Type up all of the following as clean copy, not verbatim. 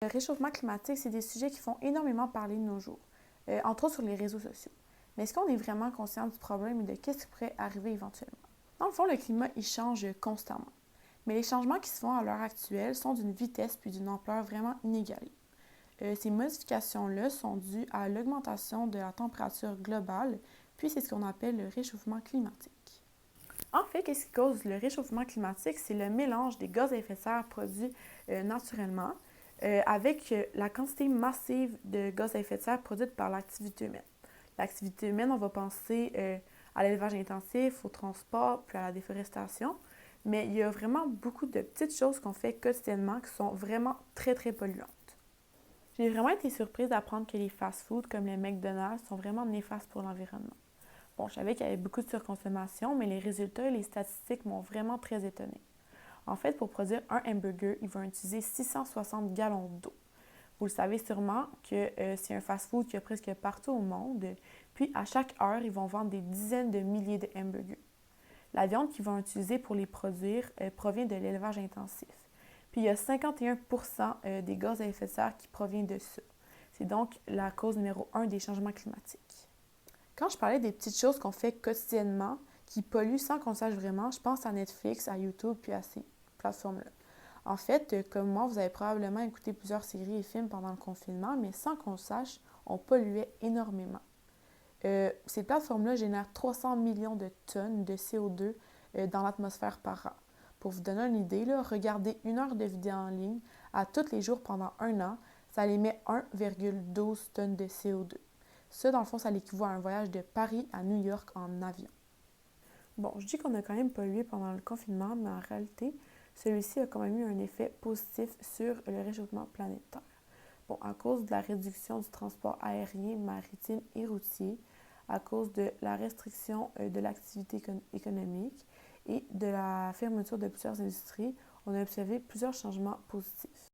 Le réchauffement climatique, c'est des sujets qui font énormément parler de nos jours, entre autres sur les réseaux sociaux. Mais est-ce qu'on est vraiment conscient du problème et de qu'est-ce qui pourrait arriver éventuellement? Dans le fond, le climat, il change constamment. Mais les changements qui se font à l'heure actuelle sont d'une vitesse puis d'une ampleur vraiment inégalée. Ces modifications-là sont dues à l'augmentation de la température globale, puis c'est ce qu'on appelle le réchauffement climatique. En fait, qu'est-ce qui cause le réchauffement climatique? C'est le mélange des gaz à effet de serre produits naturellement avec la quantité massive de gaz à effet de serre produite par l'activité humaine. L'activité humaine, on va penser à l'élevage intensif, au transport, puis à la déforestation, mais il y a vraiment beaucoup de petites choses qu'on fait quotidiennement qui sont vraiment très, très polluantes. J'ai vraiment été surprise d'apprendre que les fast-foods comme les McDonald's sont vraiment néfastes pour l'environnement. Bon, je savais qu'il y avait beaucoup de surconsommation, mais les résultats et les statistiques m'ont vraiment très étonnée. En fait, pour produire un hamburger, ils vont utiliser 660 gallons d'eau. Vous le savez sûrement que c'est un fast-food qu'il y a presque partout au monde. Puis, à chaque heure, ils vont vendre des dizaines de milliers de hamburgers. La viande qu'ils vont utiliser pour les produire provient de l'élevage intensif. Puis, il y a 51% des gaz à effet de serre qui proviennent de ça. C'est donc la cause numéro 1 des changements climatiques. Quand je parlais des petites choses qu'on fait quotidiennement, qui polluent sans qu'on le sache vraiment, je pense à Netflix, à YouTube, puis à ces plateformes-là. En fait, comme moi, vous avez probablement écouté plusieurs séries et films pendant le confinement, mais sans qu'on le sache, on polluait énormément. Ces plateformes-là génèrent 300 millions de tonnes de CO2 dans l'atmosphère par an. Pour vous donner une idée, là, regarder 1 heure de vidéo en ligne à tous les jours pendant 1 an, ça émet 1,12 tonnes de CO2. Ça, dans le fond, ça l'équivaut à un voyage de Paris à New York en avion. Bon, je dis qu'on a quand même pollué pendant le confinement, mais en réalité, celui-ci a quand même eu un effet positif sur le réchauffement planétaire. Bon, à cause de la réduction du transport aérien, maritime et routier, à cause de la restriction de l'activité économique et de la fermeture de plusieurs industries, on a observé plusieurs changements positifs.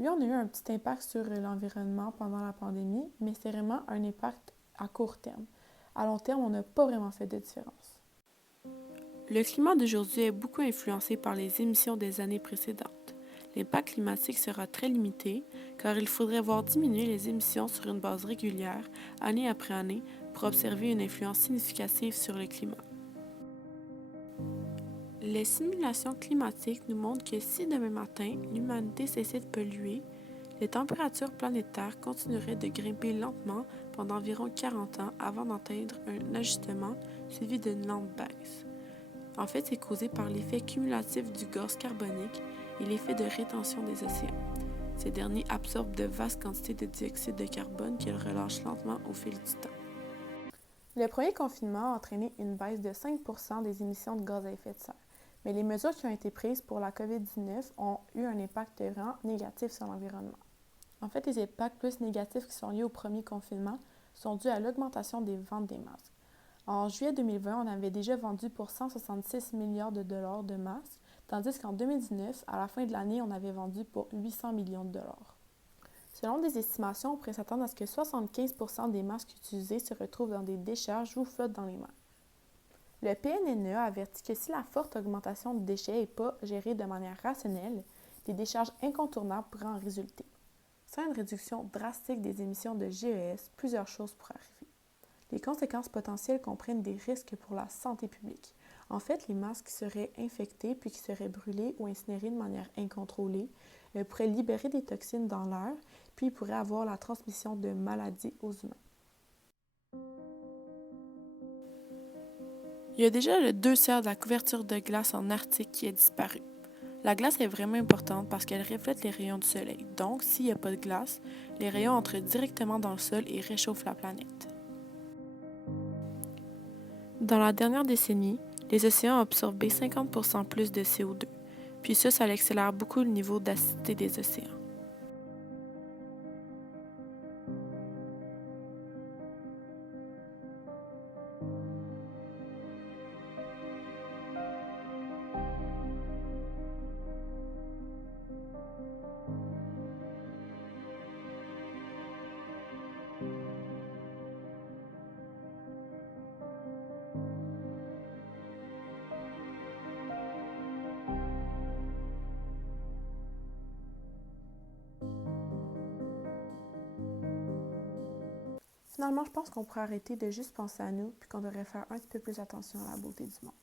Lui, on a eu un petit impact sur l'environnement pendant la pandémie, mais c'est vraiment un impact à court terme. À long terme, on n'a pas vraiment fait de différence. Le climat d'aujourd'hui est beaucoup influencé par les émissions des années précédentes. L'impact climatique sera très limité car il faudrait voir diminuer les émissions sur une base régulière, année après année, pour observer une influence significative sur le climat. Les simulations climatiques nous montrent que si demain matin l'humanité cessait de polluer, les températures planétaires continueraient de grimper lentement pendant environ 40 ans avant d'atteindre un ajustement suivi d'une lente baisse. En fait, c'est causé par l'effet cumulatif du gaz carbonique et l'effet de rétention des océans. Ces derniers absorbent de vastes quantités de dioxyde de carbone qu'ils relâchent lentement au fil du temps. Le premier confinement a entraîné une baisse de 5% des émissions de gaz à effet de serre. Mais les mesures qui ont été prises pour la COVID-19 ont eu un impact vraiment négatif sur l'environnement. En fait, les impacts plus négatifs qui sont liés au premier confinement sont dus à l'augmentation des ventes des masques. En juillet 2020, on avait déjà vendu pour 166 milliards de dollars de masques, tandis qu'en 2019, à la fin de l'année, on avait vendu pour 800 millions de dollars. Selon des estimations, on pourrait s'attendre à ce que 75% des masques utilisés se retrouvent dans des décharges ou flottent dans les mers. Le PNNE a averti que si la forte augmentation de déchets n'est pas gérée de manière rationnelle, des décharges incontournables pourraient en résulter. Sans une réduction drastique des émissions de GES, plusieurs choses pourraient arriver. Les conséquences potentielles comprennent des risques pour la santé publique. En fait, les masques qui seraient infectés puis qui seraient brûlés ou incinérés de manière incontrôlée pourraient libérer des toxines dans l'air, puis ils pourraient avoir la transmission de maladies aux humains. Il y a déjà le 2 tiers de la couverture de glace en Arctique qui a disparu. La glace est vraiment importante parce qu'elle reflète les rayons du soleil. Donc, s'il n'y a pas de glace, les rayons entrent directement dans le sol et réchauffent la planète. Dans la dernière décennie, les océans ont absorbé 50% plus de CO2. Puis ça accélère beaucoup le niveau d'acidité des océans. Finalement, je pense qu'on pourrait arrêter de juste penser à nous, puis qu'on devrait faire un petit peu plus attention à la beauté du monde.